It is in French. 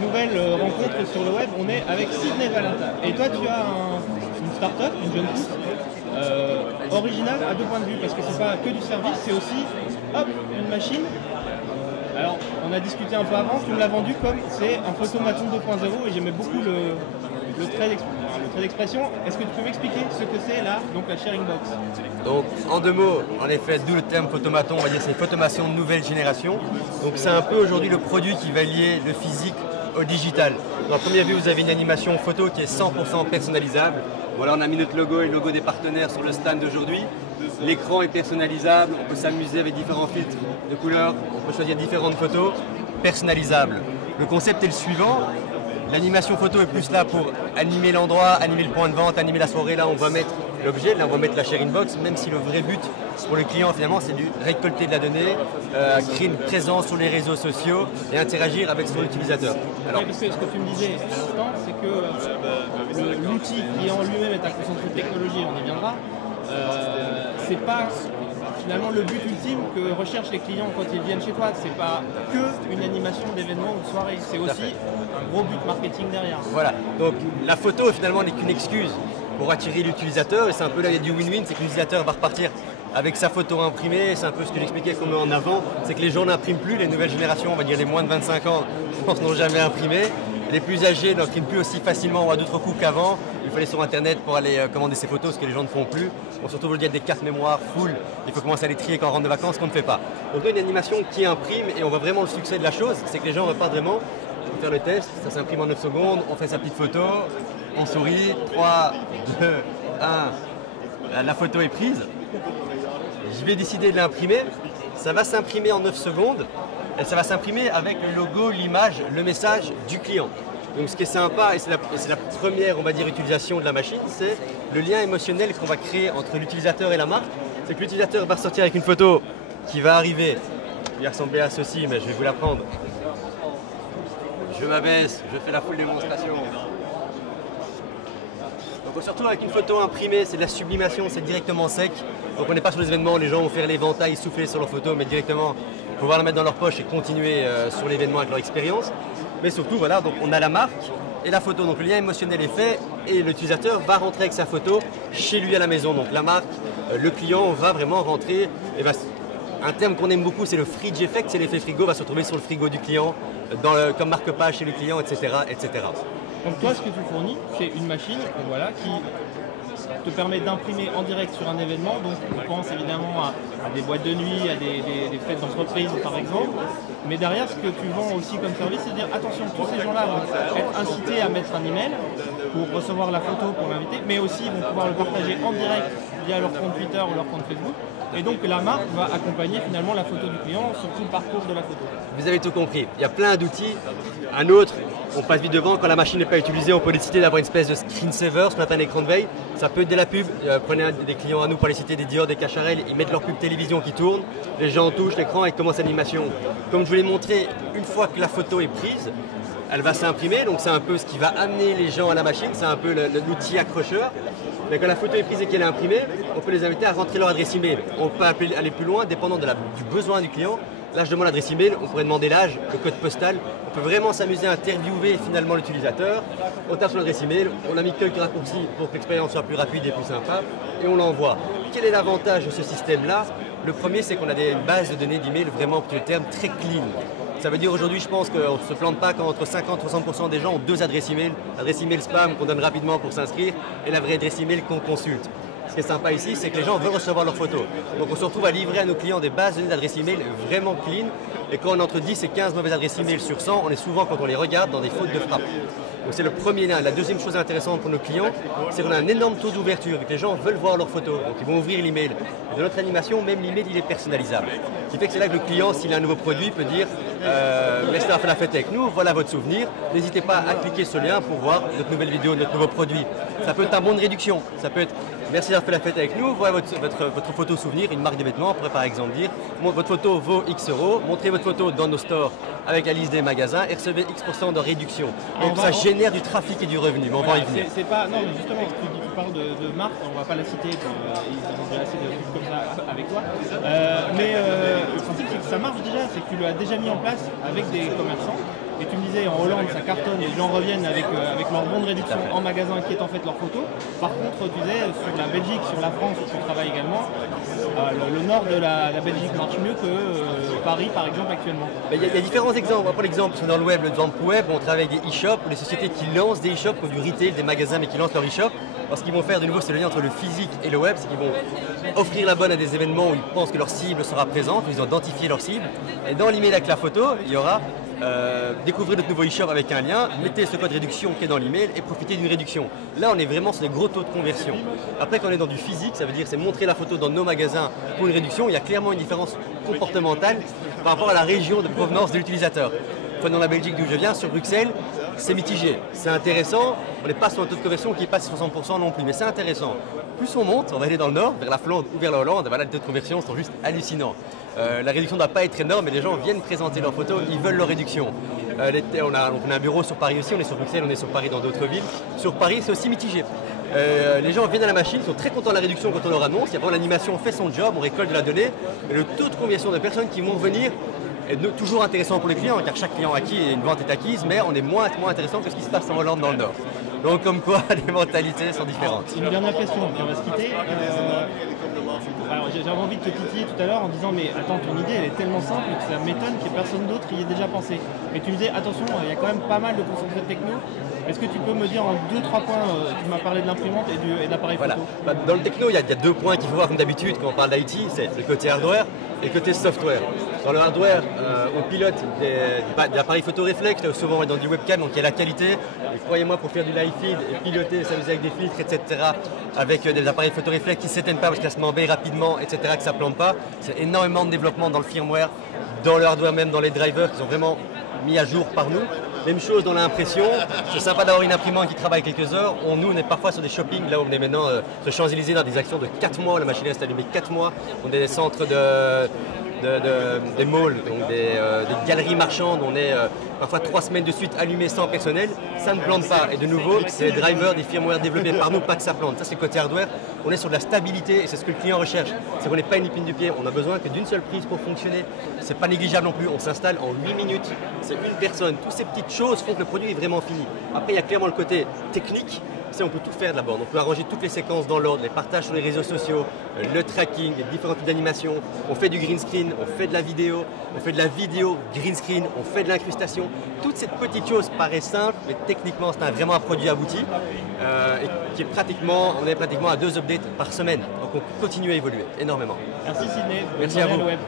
nouvelle rencontre sur le web, on est avec Sydney Valentin. Et toi, tu as une start-up, une jeune pousse, originale à deux points de vue, parce que c'est pas que du service, c'est aussi, hop, une machine. Alors, on a discuté un peu avant, tu me l'as vendu comme c'est un photomaton 2.0 et j'aimais beaucoup le trait d'expression. Est-ce que tu peux m'expliquer ce que c'est là, donc la sharing box? Donc en deux mots, en effet, d'où le terme photomaton, on va dire c'est photomation de nouvelle génération. Donc c'est un peu aujourd'hui le produit qui va lier le physique au digital. Dans la première vue, vous avez une animation photo qui est 100% personnalisable. Voilà, on a mis notre logo et le logo des partenaires sur le stand d'aujourd'hui. L'écran est personnalisable, on peut s'amuser avec différents filtres de couleurs, on peut choisir différentes photos personnalisables. Le concept est le suivant. L'animation photo est plus là pour animer l'endroit, animer le point de vente, animer la soirée. Là, on va mettre l'objet, là, on va mettre la sharing box, même si le vrai but pour le client, finalement, c'est de récolter de la donnée, créer une présence sur les réseaux sociaux et interagir avec son utilisateur. Alors, oui, parce que ce que tu me disais à l'instant, c'est que l'outil qui en lui-même est un concentré de technologie, on y viendra, c'est pas finalement le but ultime que recherchent les clients quand ils viennent chez toi. C'est pas que une animation d'événement ou de soirée, c'est aussi un gros but marketing derrière. Voilà, donc la photo finalement n'est qu'une excuse pour attirer l'utilisateur et c'est un peu là il y a du win-win, c'est que l'utilisateur va repartir avec sa photo imprimée, c'est un peu ce que j'expliquais comme en avant, c'est que les gens n'impriment plus, les nouvelles générations, on va dire les moins de 25 ans, je pense, n'ont jamais imprimé. Les plus âgés n'impriment plus aussi facilement ou à d'autres coups qu'avant. Il faut aller sur internet pour aller commander ses photos, ce que les gens ne font plus. On surtout veut dire des cartes mémoire full, il faut commencer à les trier quand on rentre de vacances, qu'on ne fait pas. Donc là, une animation qui imprime et on voit vraiment le succès de la chose, c'est que les gens repartent vraiment pour faire le test, ça s'imprime en 9 secondes, on fait sa petite photo, on sourit, 3, 2, 1, la photo est prise. Je vais décider de l'imprimer, ça va s'imprimer en 9 secondes. Et ça va s'imprimer avec le logo, l'image, le message du client. Donc ce qui est sympa, et c'est la première, on va dire, utilisation de la machine, c'est le lien émotionnel qu'on va créer entre l'utilisateur et la marque. C'est que l'utilisateur va sortir avec une photo qui va arriver, il va ressembler à ceci, mais je vais vous la prendre. Je m'abaisse, je fais la full démonstration. Donc surtout avec une photo imprimée, c'est de la sublimation, c'est directement sec. Donc on n'est pas sur les événements, les gens vont faire l'éventail, souffler sur leur photo, mais directement pouvoir la mettre dans leur poche et continuer sur l'événement avec leur expérience. Mais surtout, voilà, donc on a la marque et la photo. Donc le lien émotionnel est fait et l'utilisateur va rentrer avec sa photo chez lui à la maison. Donc la marque, le client va vraiment rentrer. Et un terme qu'on aime beaucoup, c'est le fridge effect, c'est l'effet frigo, va se retrouver sur le frigo du client, comme marque-page chez le client, etc., etc. Donc toi, ce que tu fournis, c'est une machine voilà, qui te permet d'imprimer en direct sur un événement. Donc on pense évidemment à des boîtes de nuit, à des fêtes d'entreprise par exemple. Mais derrière, ce que tu vends aussi comme service, c'est de dire attention, tous ces gens-là vont être incités à mettre un email pour recevoir la photo pour l'inviter, mais aussi vont pouvoir le partager en direct via leur compte Twitter ou leur compte Facebook. Et donc la marque va accompagner finalement la photo du client sur tout le parcours de la photo. Vous avez tout compris. Il y a plein d'outils. Un autre, on passe vite devant. Quand la machine n'est pas utilisée, on peut décider d'avoir une espèce de screensaver, ce qu'on appelle un écran de veille. Ça peut être de la pub. Prenez des clients à nous pour les citer, des Dior, des Cacharel, ils mettent leur pub télévision qui tourne. Les gens touchent l'écran et commencent l'animation. Comme je vous l'ai montré, une fois que la photo est prise, elle va s'imprimer. Donc c'est un peu ce qui va amener les gens à la machine. C'est un peu l'outil accrocheur. Mais quand la photo est prise et qu'elle est imprimée, on peut les inviter à rentrer leur adresse email. On peut aller plus loin, dépendant du besoin du client. Là, je demande l'adresse email, on pourrait demander l'âge, le code postal. On peut vraiment s'amuser à interviewer finalement l'utilisateur. On tape sur l'adresse email, on a mis quelques raccourcis pour que l'expérience soit plus rapide et plus sympa, et on l'envoie. Quel est l'avantage de ce système-là? Le premier, c'est qu'on a une base de données d'email vraiment, pour le terme, très clean. Ça veut dire aujourd'hui, je pense qu'on ne se plante pas quand entre 50 et 60% des gens ont deux adresses email. L'adresse email spam qu'on donne rapidement pour s'inscrire et la vraie adresse email qu'on consulte. Ce qui est sympa ici, c'est que les gens veulent recevoir leurs photos. Donc on se retrouve à livrer à nos clients des bases de données d'adresses email vraiment clean. Et quand on a entre 10 et 15 mauvaises adresses email sur 100, on est souvent, quand on les regarde, dans des fautes de frappe. Donc c'est le premier lien. La deuxième chose intéressante pour nos clients, c'est qu'on a un énorme taux d'ouverture et que les gens veulent voir leurs photos. Donc ils vont ouvrir l'email. Et dans notre animation, même l'email, il est personnalisable. Ce qui fait que c'est là que le client, s'il a un nouveau produit, peut dire merci d'avoir fait la fête avec nous, voilà votre souvenir. N'hésitez pas à cliquer sur ce lien pour voir notre nouvelle vidéo, notre nouveau produit. Ça peut être un bon de réduction. Ça peut être merci d'avoir fait la fête avec nous, voilà votre photo souvenir, une marque de vêtements. On pourrait par exemple dire votre photo vaut X euros, montrez votre photo dans nos stores avec la liste des magasins et recevez X% de réduction. Donc ça génère du trafic et du revenu, mais on va y venir. Non, mais justement, tu parles de marque, on ne va pas la citer, ils ont déjà assez de trucs comme ça avec toi. Mais le principe, c'est que ça marche déjà, c'est que tu l'as déjà mis en place avec des commerçants. Et tu me disais, en Hollande, ça cartonne, les gens reviennent avec leur bon de réduction en magasin qui est en fait leur photo. Par contre, tu disais, sur la Belgique, sur la France où tu travailles également, le nord de la Belgique marche mieux que Paris, par exemple, actuellement. Il y a différents exemples. On va prendre l'exemple dans le web, on travaille avec des e-shops ou des sociétés qui lancent des e-shops, ou du retail, des magasins, mais qui lancent leur e-shop. Alors, ce qu'ils vont faire de nouveau, c'est le lien entre le physique et le web, c'est qu'ils vont offrir la bonne à des événements où ils pensent que leur cible sera présente, où ils ont identifié leur cible. Et dans l'email avec la photo, il y aura découvrir notre nouveau e-shop avec un lien, mettez ce code réduction qui est dans l'email et profitez d'une réduction. Là, on est vraiment sur des gros taux de conversion. Après, quand on est dans du physique, ça veut dire c'est montrer la photo dans nos magasins pour une réduction. Il y a clairement une différence comportementale par rapport à la région de provenance de l'utilisateur. Prenons la Belgique d'où je viens, sur Bruxelles, c'est mitigé. C'est intéressant, on n'est pas sur un taux de conversion qui passe 60% non plus, mais c'est intéressant. Plus on monte, on va aller dans le nord, vers la Flandre ou vers la Hollande, voilà, les taux de conversion sont juste hallucinants. La réduction ne doit pas être énorme, mais les gens viennent présenter leurs photos, ils veulent leur réduction. On a un bureau sur Paris aussi, on est sur Bruxelles, on est sur Paris dans d'autres villes. Sur Paris, c'est aussi mitigé. Les gens viennent à la machine, sont très contents de la réduction quand on leur annonce. Et après, l'animation fait son job, on récolte de la donnée. Et le taux de conversion de personnes qui vont venir est toujours intéressant pour les clients, car chaque client acquis et une vente est acquise, mais on est moins intéressant que ce qui se passe en Hollande dans le Nord. Donc comme quoi, les mentalités sont différentes. Une dernière question, puis on va se quitter. Alors j'avais envie de te titiller tout à l'heure en disant mais attends, ton idée elle est tellement simple que ça m'étonne que personne d'autre y ait déjà pensé. Mais tu me disais attention, il y a quand même pas mal de concentrés techno. Est-ce que tu peux me dire en 2-3 points, tu m'as parlé de l'imprimante et de l'appareil photo. Dans le techno, il y a 2 points qu'il faut voir comme d'habitude quand on parle d'IT, c'est le côté hardware et le côté software. Dans le hardware, on pilote des appareils photo réflexes, souvent on est dans du webcam, donc il y a la qualité. Et croyez-moi, pour faire du live feed et piloter, s'amuser avec des filtres, etc., avec des appareils photo réflexes qui ne s'éteignent pas parce qu'elles se m'embêtent rapidement, etc., que ça ne plante pas, c'est énormément de développement dans le firmware, dans le hardware même, dans les drivers qui sont vraiment mis à jour par nous. Même chose dans l'impression, c'est sympa d'avoir une imprimante qui travaille quelques heures. Nous, on est parfois sur des shoppings, là où on est maintenant sur Champs-Élysées dans des actions de 4 mois, la machine reste allumée 4 mois. On est des centres des malls, donc des galeries marchandes, on est parfois 3 semaines de suite allumé sans personnel, ça ne plante pas. Et de nouveau, c'est des drivers, des firmware développés par nous, pas que ça plante. Ça c'est le côté hardware, on est sur de la stabilité et c'est ce que le client recherche. C'est qu'on n'est pas une épine du pied, on a besoin que d'une seule prise pour fonctionner. C'est pas négligeable non plus, on s'installe en 8 minutes, c'est une personne. Toutes ces petites choses font que le produit est vraiment fini. Après il y a clairement le côté technique. On peut tout faire de la borne, on peut arranger toutes les séquences dans l'ordre, les partages sur les réseaux sociaux, le tracking, les différents types d'animation. On fait du green screen, on fait de la vidéo, green screen, on fait de l'incrustation. Toutes ces petites choses paraissent simples, mais techniquement c'est vraiment un produit abouti et qui est on est pratiquement à 2 updates par semaine. Donc on continue à évoluer énormément. Merci Sidney. Merci à vous. Web.